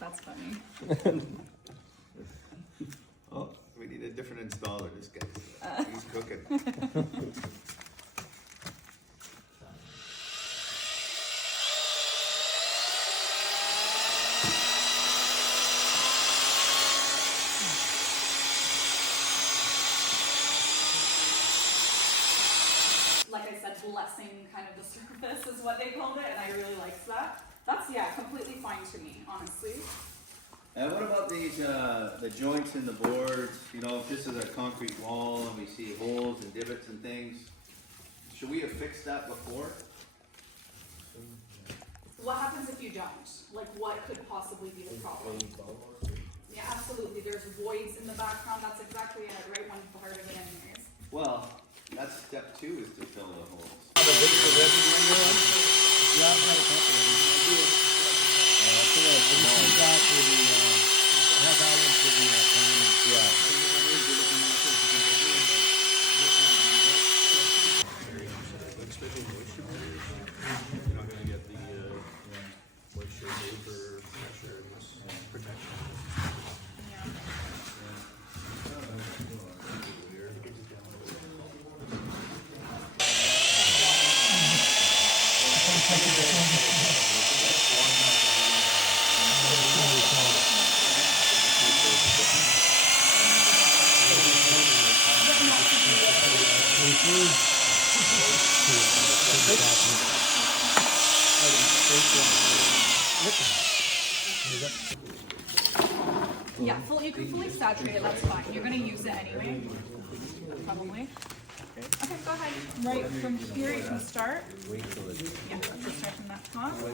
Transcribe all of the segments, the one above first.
That's funny. Oh, we need a different installer, this guy. He's cooking. Like I said, blessing kind of the surface is what they called it, and I really liked that. That's, yeah, completely fine to me, honestly. And what about these, the joints in the boards? You know, if this is a concrete wall and we see holes and divots and things, should we have fixed that before? What happens if you don't? Like, what could possibly be the problem? Yeah, absolutely. There's voids in the background. That's exactly it, right? One part of it anyways. Well, that's step 2 is to fill the holes. You're not going to get the moisture, vapor, pressure, and protection. Yeah, you can fully saturate it, that's fine. You're gonna use it anyway, probably. Okay, go ahead. Right from here, you can start. Yeah, just start from that top. There.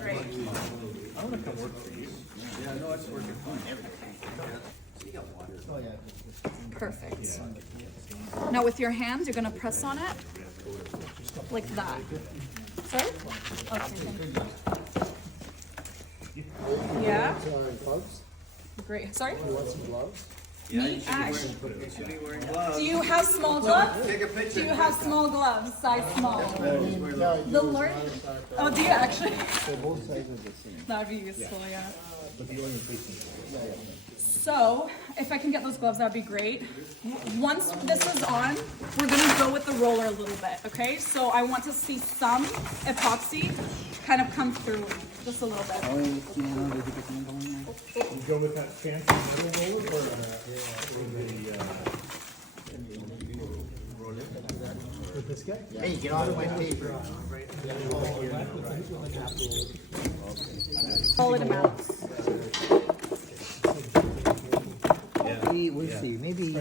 Great. I want to come work for you. Yeah, no, it's working fine. Perfect. Now with your hands, you're gonna press on it like that. Sorry? Okay. Yeah. Great. Sorry? Yeah, Me? Ash. you should be wearing gloves. Do you have small gloves? Take a picture. Do you have small gloves, size small? The The Lord. Oh, do you actually? Both sides are the same. That'd be useful, yeah. But the orientation. So, if I can get those gloves, that'd be great. Once this is on, we're gonna go with the roller a little bit, okay? So I want to see some epoxy kind of come through just a little bit. Oh, You go with that fancy metal roller or with this guy? Hey, get off my paper. Solid amounts. We'll see. Maybe. Yeah,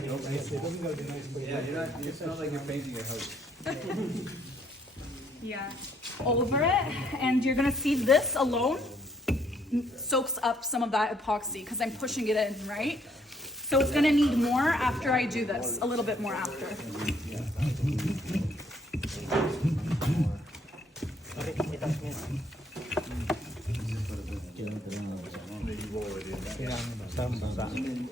it's not like you're painting your house. Yeah. Over it, and you're gonna see this alone soaks up some of that epoxy because I'm pushing it in, right? So it's gonna need more after I do this, a little bit more after. Maybe roll it in.